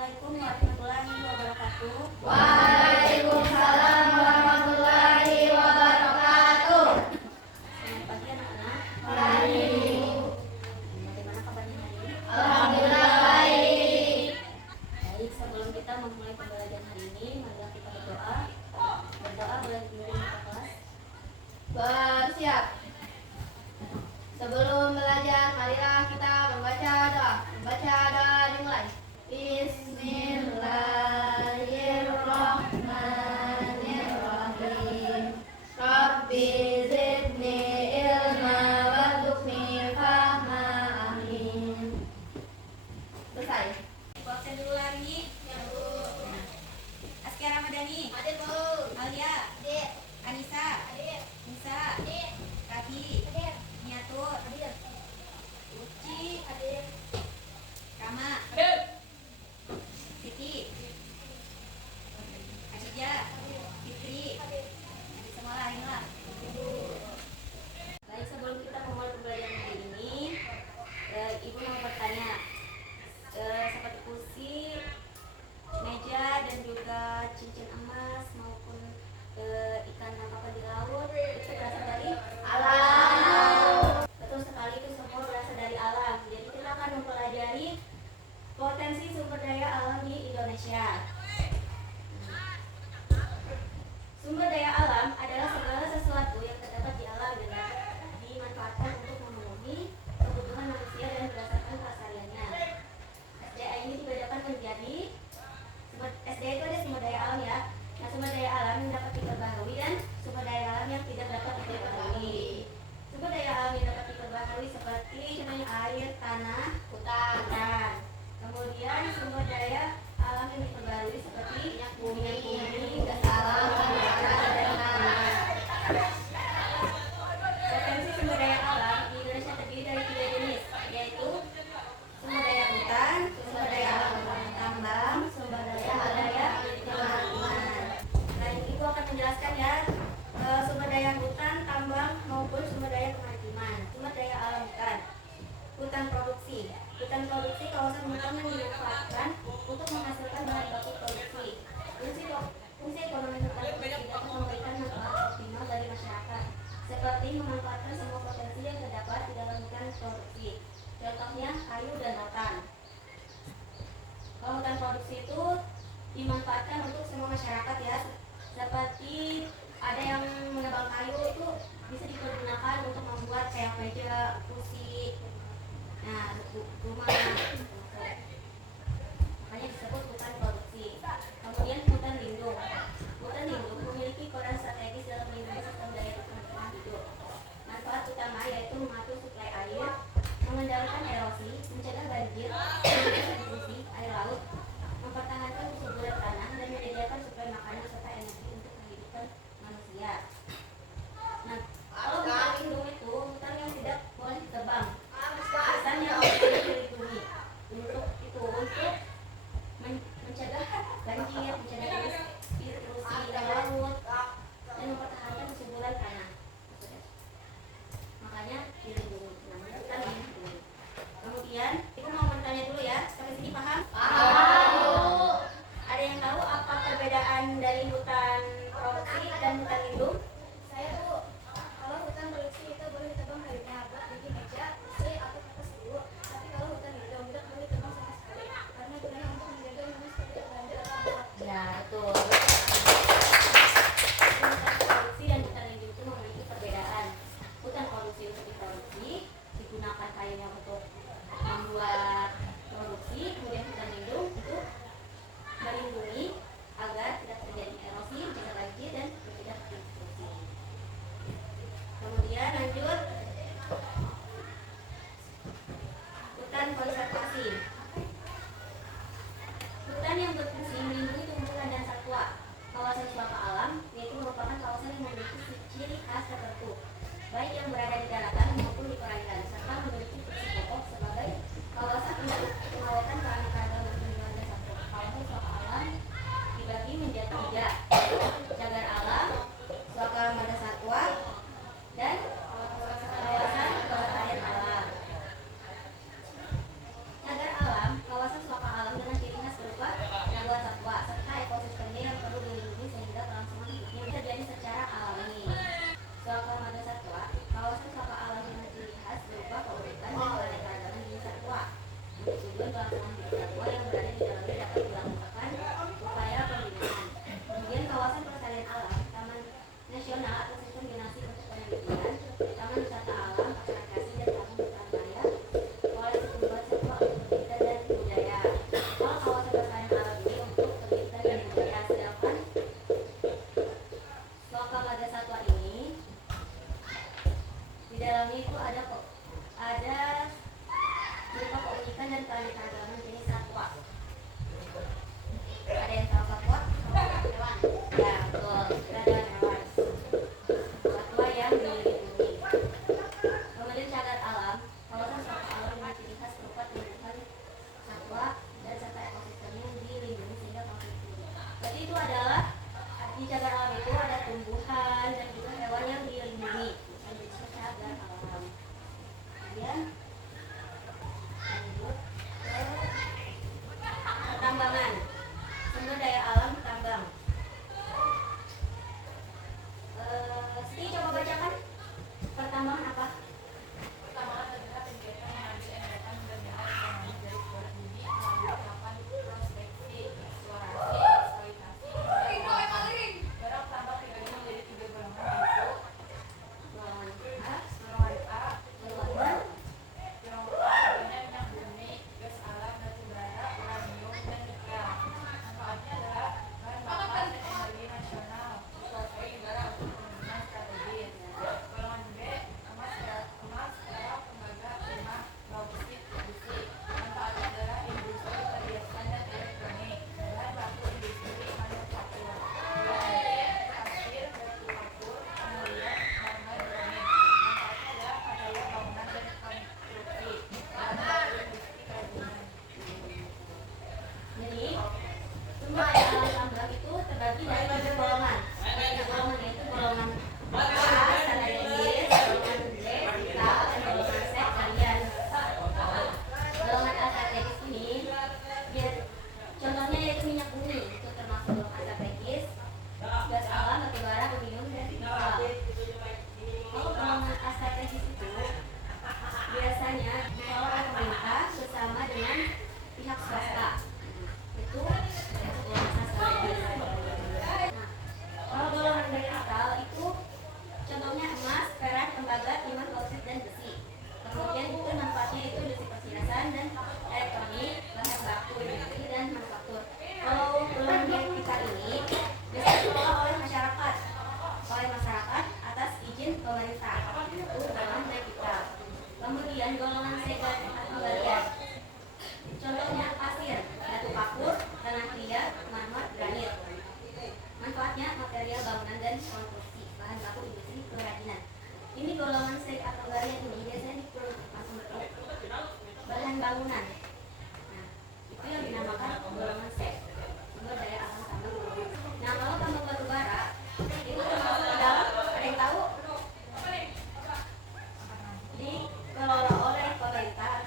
Assalamualaikum warahmatullahi wabarakatuh. Waalaikumsalam warahmatullahi wabarakatuh. Selamat pagi anak-anak. Pagi. Bagaimana kabarnya hari ini? Alhamdulillah baik. Baik, sebelum kita memulai pembelajaran hari ini, marilah kita berdoa. Berdoa boleh dipimpin ke kelas. Bersiap. Sebelum belajar, marilah kita membaca doa. Membaca doa dimulai. Bismillahirrahmanirrahim. Rabbi zidni ilma warzuqni fahma. Amin. Selesai. Absen dulu lagi. Ya, Bu. Askia Ramadhani, Adik, Bu. Alia, Adik. Anissa, Adik. Nisa, Adik. Kaki, Adik. Niatur, Adik. Uci, Adik. Rama, Siti, Adija, Fitri, semua lah inilah. Baik, sebelum kita memulai pembelajaran hari ini, Ibu mau bertanya, seperti kursi, meja dan juga cincin emas maupun ikan yang apa di laut itu berasal dari Alam. Betul sekali, itu semua berasal dari alam. Jadi kita akan mempelajari potensi sumber daya alam di Indonesia. Sumber daya alam adalah segala sesuatu yang terdapat di alam dan dapat dimanfaatkan untuk memenuhi kebutuhan manusia dan berdasarkan kesehariannya. SDA ini dibedakan menjadi SDA itu ada sumber daya alam ya. Nah, sumber daya alam yang dapat diperbaharui dan sumber daya alam yang tidak dapat diperbaharui. Sumber daya alam yang dapat diperbaharui seperti contohnya air, tanah, hutan. Kemudian sumber daya alam yang diperbaharui seperti minyak bumi, gas alam, udara, dan tanah. Potensi sumber daya alam di Indonesia terdiri dari 3 jenis, yaitu sumber daya hutan, sumber daya alam tambang, sumber daya kemaritiman. Nah, Ibu akan menjelaskan ya sumber daya hutan, tambang maupun sumber daya kemaritiman. Sumber daya alam hutan. Hutan produksi. Hutan produksi kawasan hutan yang dimanfaatkan untuk menghasilkan bahan baku produksi. Fungsi ekonomi hutan produksi dapat memberikan manfaat optimal bagi masyarakat, seperti memanfaatkan semua potensi yang terdapat di dalam hutan produksi. Contohnya kayu dan rotan. Kalau hutan produksi itu dimanfaatkan untuk semua masyarakat ya, seperti ada yang menebang kayu itu bisa dipergunakan untuk membuat kayak meja, kursi, nah rumah. Makanya disebut hutan produksi. Kemudian hutan lindung. Hutan lindung memiliki peran strategis dalam melindungi sistem daya tahan hidup. Manfaat utama yaitu mengatur suplai air, mengendalikan erosi, mencegah banjir, mengurangi intrusi air laut, mempertahankan kesuburan tanah, dan menyediakan suplai makanan serta energi untuk kehidupan manusia. Nah, kalau hutan lindung itu hutan yang tidak boleh ditebang. Misalnya hutan yang dilindungi untuk alam satwa yang berada di dalamnya dapat dilakukan upaya pembinaan. Kemudian kawasan pelestarian alam, Taman Nasional atau sistem zonasi untuk penelitian, Taman Wisata Alam, pasar rekreasi dan taman hutan raya oleh sekumpulan satwa untuk penelitian dan budaya. Kalau kawasan pelestarian alam ini untuk penelitian dan budaya, sedangkan Loka Marga Satwa ini di dalamnya itu ada berupa keunikan dan keanekaragaman jenis satwa. Ada yang tahu satwa? Hewan. Ya, betul. Ada hewan. Satwa yang dilindungi. Kemudian cagar alam. Kawasan satwa alam memiliki ciri khas berupa tumbuhan satwa dan serta ekosistem yang dilindungi sehingga konflik. Jadi itu adalah di cagar alam itu ada tumbuhan dan juga hewan yang dilindungi. Itu cagar alam. Kemudian lanjut ke pertambangan, sumber daya alam tambang. Siti coba bacakan pertambangan apa? Pertambangan adalah kegiatan mengambil endapan benda ekonomi dari kulit bumi melalui tahapan prospeksi, eksplorasi, eksploitasi, hingga barang tambang dibagi menjadi 3 golongan, yaitu Golongan A, golongan A, golongan contohnya minyak bumi, gas alam, batu bara, uranium, dan nikel. Manfaatnya adalah bahan bakar dan energi nasional, dikuasai negara untuk kepentingan strategis. Golongan B, emas, perak, tembaga, timah, bauksit, besi. Manfaatnya adalah industri perhiasan dan elektronik, bahan baku industri manufaktur. Golongan C, pasir, batu kapur, kemudian marmer, granit. Manfaatnya adalah material bangunan dan konstruksi, bahan baku industri kerajinan. Jadi sumber daya alam tambang itu terbagi dari 3 golongan. 3 golongan yaitu golongan A, strategis, golongan B, vital, dan golongan C, harian. Golongan A strategis ini, contohnya yaitu minyak bumi, itu termasuk golongan strategis, gas alam, batu bara, aluminium, dan nikel. Kalau golongan A strategis itu biasanya dikelola oleh pemerintah bersama dengan pihak swasta. Itu golongan A strategis. Nah, kalau golongan B vital itu contohnya emas, perak, tembaga, timah, bauksit, dan besi. Kemudian itu manfaatnya itu industri perhiasan dan elektronik, bahan baku industri dan manufaktur. Kalau golongan B vital ini biasanya dikelola oleh masyarakat atas izin pemerintah. Itu golongan B vital. Kemudian golongan C penggalian. Contohnya pasir, batu kapur, tanah liat, marmer, granit. Manfaatnya material bangunan dan konstruksi, bahan baku industri kerajinan. Ini golongan C penggalian ini biasanya diperlukan untuk bahan bangunan. Nah, itu yang dinamakan golongan C, sumber daya alam tambang. Nah, kalau tambang batu bara itu termasuk ke dalam, ada yang tahu? Dikelola oleh pemerintah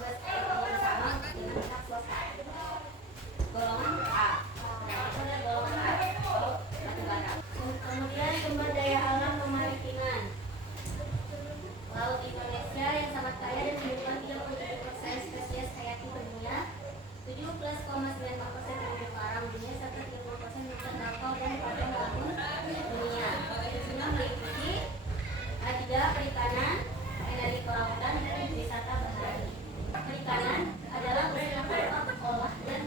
bersama dengan pihak swasta. Golongan A. Nah, itu adalah golongan A, batu bara. Kemudian sumber daya alam kemaritiman. Laut Indonesia yang sangat kaya dan menyimpan 37% spesies hayati dunia, 17,94% terumbu karang dunia, serta 30% hutan bakau dan padang laut dunia. Semua meliputi ada perikanan, energi kelautan, dan wisata bahari. Perikanan adalah usaha olah dan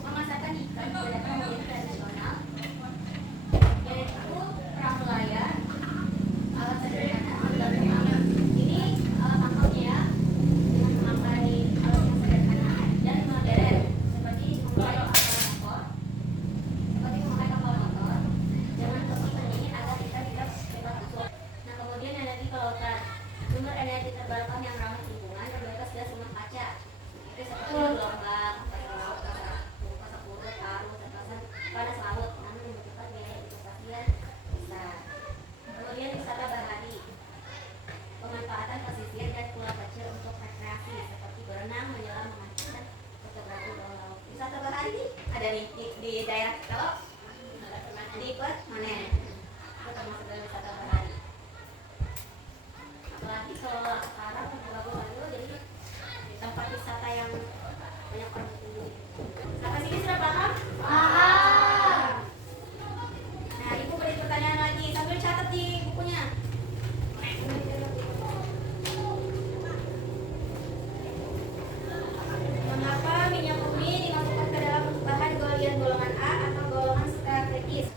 memasarkan ikan kepada pembeli tradisional, yaitu perahu layar, alat sederhana, alat tangkap. Ini alat tangkapnya dengan memakai alat yang sederhana dan modern, seperti memakai kapal motor, dengan besi pendingin agar kita tidak bebas busuk. Nah, kemudian energi kelautan, sumber energi terbarukan yang ramah lingkungan, berbebas gas rumah kaca. Itu seperti gelombang, pasang laut, pasang urut, arus, dan panas laut. Namun membutuhkan biaya investasi yang besar. Kemudian wisata bahari, pemanfaatan pesisir dan pulau kecil untuk rekreasi seperti berenang, menyelam, memancing, dan fotografi bawah laut. Wisata bahari ada di daerah kita loh, di Pet Manen. Itu termasuk dari wisata bahari. Apalagi kalau sekarang bagus-bagus jadi tempat wisata yang banyak orang berkunjung. Sampai sini sudah paham? Nah, ibu beri pertanyaan lagi sambil catat di bukunya. Mengapa minyak bumi dimasukkan ke dalam bahan golian golongan A atau golongan strategis?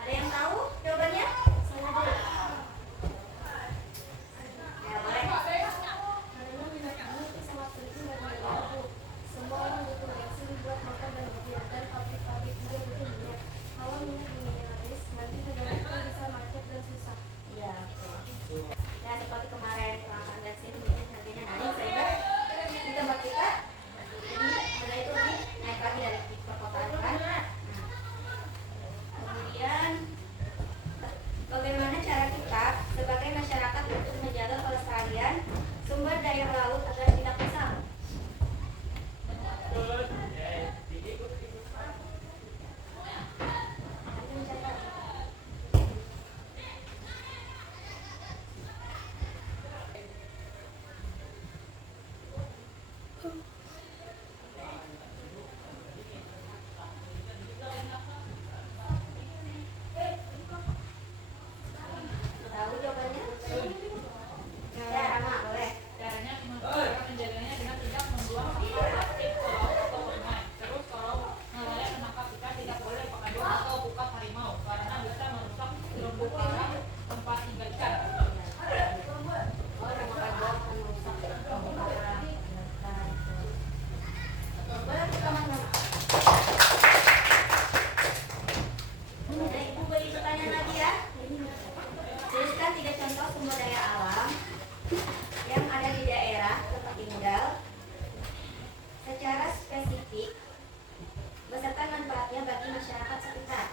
Ada yang tahu jawabannya? Ya, boleh. Karena minyak bumi itu sangat penting bagi tubuh. Semua orang butuh bensin buat makan dan mobil, dan pabrik-pabrik juga butuh minyak. Kalau minyak bumi habis, nanti negara kita bisa macet dan susah. Iya, betul. Ya, seperti kemarin kelangkaan bensin mungkin harganya naik sehingga di tempat kita jadi harga itu lebih naik lagi dari di perkotaan kan. Nah, kemudian bagaimana cara kita sebagai masyarakat untuk menjaga kelestarian sumber daya laut agar tidak rusak? Tahu jawabannya? Ya, Rama, boleh. Caranya cara menjaganya dengan tidak membuang sampah plastik ke laut atau sungai. Terus kalau nelayan menangkap ikan tidak boleh pakai dua atau buka harimau karena bisa merusak terumbu karang tempat tinggal ikan. Oh, Rama Kagok akan merusak terumbu karang. Boleh kita Mama. Nah, ibu beri pertanyaan lagi ya. Tuliskan 3 contoh sumber daya alam yang ada di daerah tempat tinggal secara spesifik beserta manfaatnya bagi masyarakat sekitar.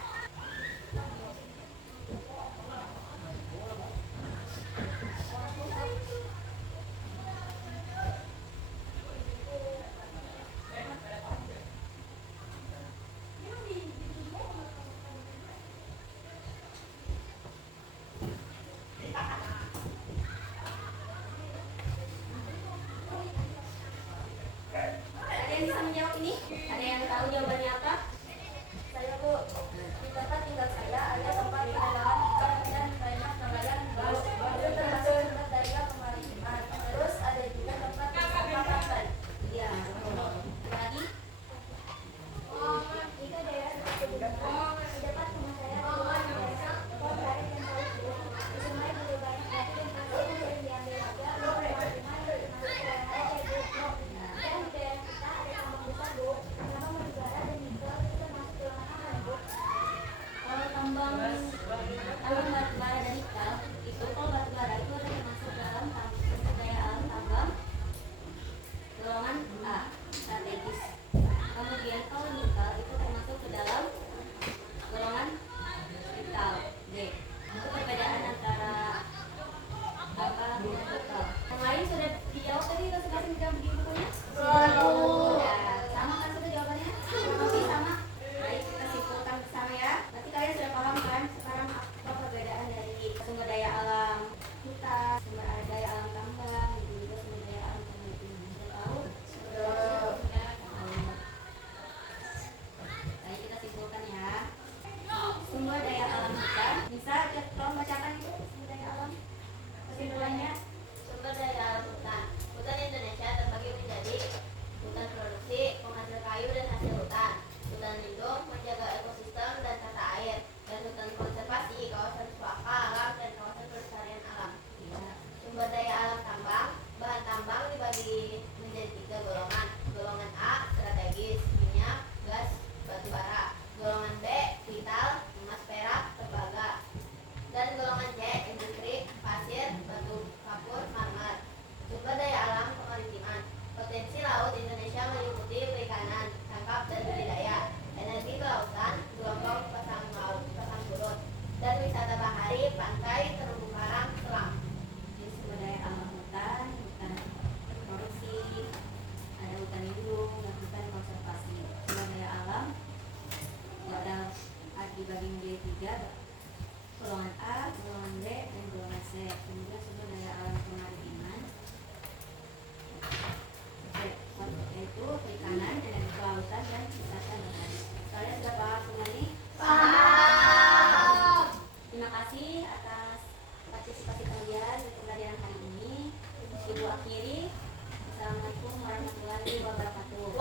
Ada yang bisa menjawab ini? Ada yang tahu jawabannya apa? Saya Bu, di tempat tinggal saya ada tempat penambangan ikan dan banyak nelayan laut. Itu termasuk sumber daya kemaritiman. Terus ada juga tempat wisata pantai. Iya. Ada lagi? Jika daerah seperti Bintang, di dekat rumah saya ada desa Kontari dan Palu. Di sungai juga banyak batu dan pasir yang sering diambil warga untuk pemukiman termasuk daerah Cibubur. Dan di daerah kita ada tambang besar Bu, tambang batubara dan nikel itu termasuk golongan apa Bu? Kalau tambang batubara dan nikel itu, kalau batubara itu ada termasuk dalam sumber daya alam tambang golongan A, strategis. Kemudian kalau nikel itu termasuk ke dalam golongan vital, G. Itu perbedaan antara tambang dan nikel. Yang lain sudah dijawab tadi atau sudah di bukunya? Ya, sama kan sudah jawabannya? Masih sama? Baik, kita simpulkan bersama ya. Berarti kalian sudah paham kan sekarang apa perbedaan dari sumber daya alam hutan, sumber daya alam tambang, dan juga sumber daya alam pemukiman. Sudah tahu? Baik, kita simpulkan ya. Sumber daya alam hutan, bisa tolong bacakan itu sumber daya alam kesimpulannya. Sumber daya alam hutan. Hutan Indonesia terbagi menjadi kasih atas partisipasi kalian di pembelajaran hari ini. Ibu akhiri. Assalamualaikum warahmatullahi wabarakatuh.